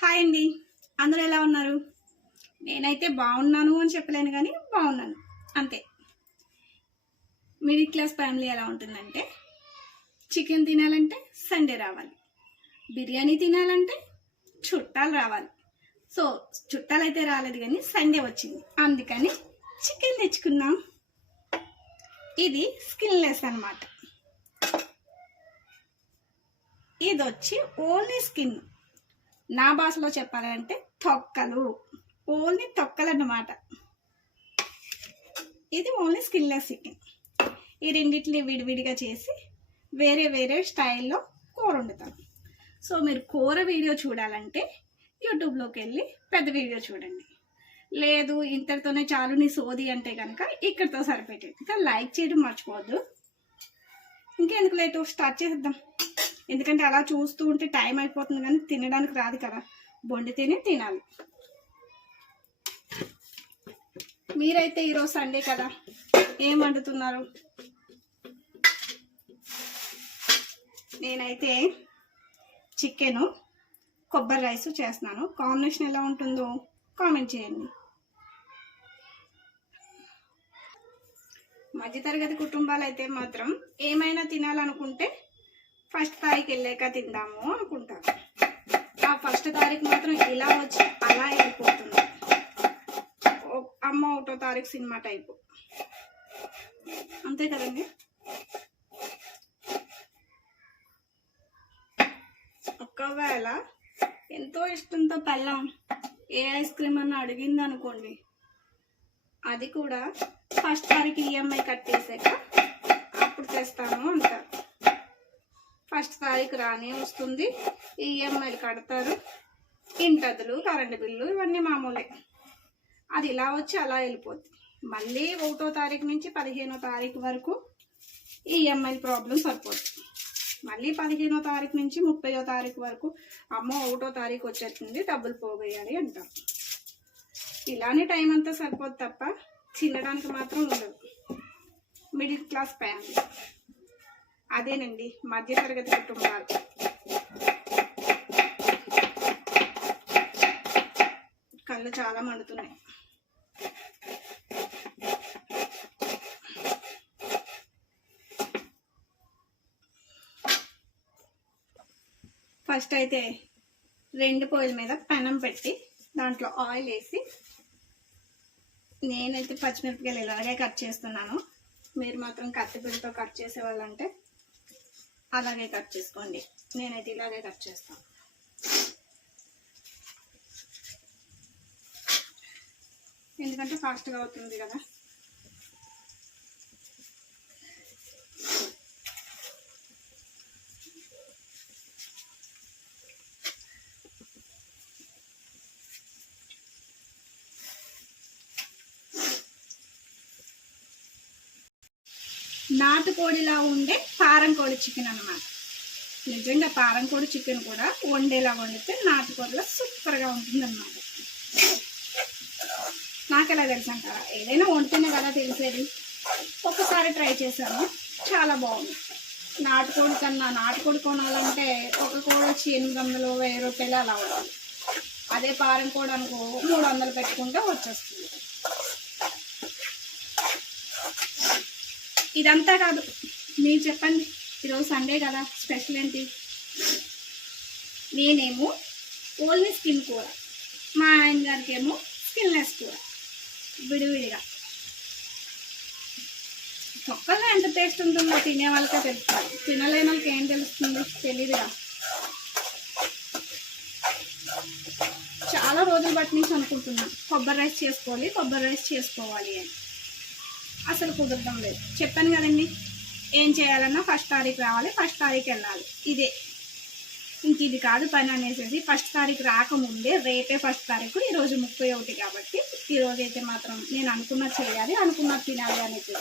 Hi అండి. అందరూ ఎలా ఉన్నారు? నేనైతే బాగున్నాను అని చెప్పలేను కానీ బాగున్నాను అంతే. మిడిల్ క్లాస్ ఫ్యామిలీ ఎలా ఉంటుందంటే చికెన్ తినాలంటే సండే రావాలి, బిర్యానీ తినాలంటే చుట్టాలు రావాలి. సో చుట్టాలు అయితే రాలేదు కానీ సండే వచ్చింది, అందుకని చికెన్ తెచ్చుకున్నాం. ఇది స్కిన్లెస్ అన్నమాట. ఇది వచ్చి ఓన్లీ స్కిన్, నా భాషలో చెప్పాలంటే తొక్కలు, ఓన్లీ తొక్కలు అన్నమాట. ఇది ఓన్లీ స్కిన్లెస్ చికెన్. ఈ రెండింటిని విడివిడిగా చేసి వేరే వేరే స్టైల్లో కూర వండుతాను. సో మీరు కూర వీడియో చూడాలంటే యూట్యూబ్లోకి వెళ్ళి పెద్ద వీడియో చూడండి. లేదు ఇంతటితోనే చాలు నీ సోది అంటే కనుక ఇక్కడితో సరిపెట్టండి. ఇంకా లైక్ చేయడం మర్చిపోవద్దు. ఇంకెందుకు లేటు, స్టార్ట్ చేద్దాం. ఎందుకంటే అలా చూస్తూ ఉంటే టైం అయిపోతుంది కానీ తినడానికి రాదు కదా, వండితేనే తినాలి. మీరైతే ఈరోజు సండే కదా, ఏం వండుతున్నారు? నేనైతే చికెను కొబ్బరి రైస్ చేస్తున్నాను. కాంబినేషన్ ఎలా ఉంటుందో కామెంట్ చేయండి. మధ్యతరగతి కుటుంబాలు అయితే మాత్రం ఏమైనా తినాలనుకుంటే ఫస్ట్ తారీఖు వెళ్ళాక తిందాము అనుకుంటారు. ఆ ఫస్ట్ తారీఖు మాత్రం ఇలా వచ్చి అలా వెళ్ళిపోతుంది. అమ్మ 1వ తారీఖు సినిమా టైపు, అంతే కదండి. ఒకవేళ ఎంతో ఇష్టంతో పెళ్ళాం ఏ ఐస్ క్రీమ్ అన్న అడిగింది అనుకోండి, అది కూడా ఫస్ట్ తారీఖు ఈఎంఐ కట్టేసాక అప్పుడు తెస్తాను అంటారు. ఫస్ట్ తారీఖు రానే వస్తుంది, ఈఎంఐలు కడతారు, ఇంటద్దులు కరెంటు బిల్లు ఇవన్నీ మామూలే. అది ఇలా వచ్చి అలా వెళ్ళిపోతుంది. మళ్ళీ 1వ తారీఖు నుంచి 15వ తారీఖు వరకు ఈఎంఐ ప్రాబ్లం సరిపోతుంది. మళ్ళీ 15వ తారీఖు నుంచి 30వ తారీఖు వరకు అమ్మో 1వ తారీఖు వచ్చేస్తుంది, డబ్బులు పోగేయాలి అంటారు. ఇలానే టైం అంతా సరిపోదు తప్ప తినడానికి మాత్రం ఉండదు. మిడిల్ క్లాస్ ఫ్యామిలీ అదేనండి, మధ్యతరగతి కుటుంబాలు. కళ్ళు చాలా మండుతున్నాయి. ఫస్ట్ అయితే 2 పొయ్యిల మీద పెనం పెట్టి దాంట్లో ఆయిల్ వేసి, నేనైతే పచ్చిమిరపకాయలు ఇలాగే కట్ చేస్తున్నాను. మీరు మాత్రం కత్తిపీటతో కట్ చేసేవాళ్ళంటే అలాగే కట్ చేసుకోండి. నేనైతే ఇలాగే కట్ చేస్తాను. ఎందుకంటే ఫాస్ట్గా అవుతుంది కదా. నాటుకోడిలా ఉండే పారంకోడి చికెన్ అన్నమాట. నిజంగా పారంకోడి చికెన్ కూడా వండేలా వండితే నాటుకోడిలా సూపర్గా ఉంటుంది అన్నమాట. నాకు ఎలా తెలుసు అంటారా, ఏదైనా వండితేనే కదా తెలిసేది. ఒక్కసారి ట్రై చేశాను, చాలా బాగుంది. నాటుకోడి కన్నా నాటుకోడి కొనాలంటే ఒక కోడి వచ్చి 800, 1000 రూపాయలు అలా ఉండాలి. అదే పారంకోడి అనుకో 300 పెట్టుకుంటే వచ్చేస్తుంది. ఇదంతా కాదు, మీరు చెప్పండి ఈరోజు సండే కదా స్పెషల్ ఏంటి? నేనేమో ఓన్లీ స్కిన్ కూర, మా ఆయన గారికి ఏమో స్కిన్లెస్ కూర, విడివిడిగా. తొక్కల్లో ఎంత టేస్ట్ ఉంటుందో తినే వాళ్ళకే తెలుస్తుంది, తినలేని వాళ్ళకి ఏం తెలుస్తుంది, తెలీదుగా. చాలా రోజులు బట్టి నుంచి అనుకుంటున్నాను కొబ్బరి రైస్ చేసుకోవాలి అని. అసలు కుదరడం లేదు. చెప్పాను కదండి, ఏం చేయాలన్నా ఫస్ట్ తారీఖు రావాలి, ఫస్ట్ తారీఖు వెళ్ళాలి. ఇదే ఇంక ఇది కాదు పని అనేసి ఫస్ట్ తారీఖు రాకముందే రేపే ఫస్ట్ తారీఖు, ఈరోజు 31 కాబట్టి ఈరోజైతే మాత్రం నేను అనుకున్నది చేయాలి, అనుకున్నది తినాలి అనేసి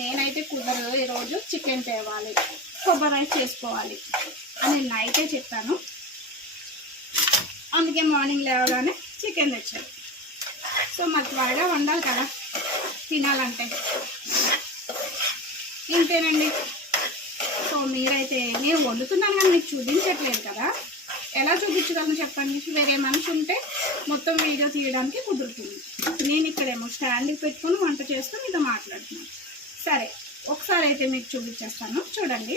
నేనైతే కుదరదు. ఈరోజు చికెన్ తేవాలి, కొబ్బరి రైస్ చేసుకోవాలి అని నైటే చెప్పాను. అందుకే మార్నింగ్ లేవగానే చికెన్ తెచ్చాను. సో మరి త్వరగా వండాలి కదా తినాలంటే, ఇంతేనండి. సో మీరైతే నేను వండుతున్నాను కానీ మీకు చూపించట్లేదు కదా, ఎలా చూపించగలను చెప్పండి? వేరే మనిషి ఉంటే మొత్తం వీడియో తీయడానికి కుదురుతుంది. నేను ఇక్కడేమో స్టాండ్కి పెట్టుకొని వంట చేస్తూ మీతో మాట్లాడుతున్నాను. సరే, ఒకసారి అయితే మీకు చూపించేస్తాను చూడండి.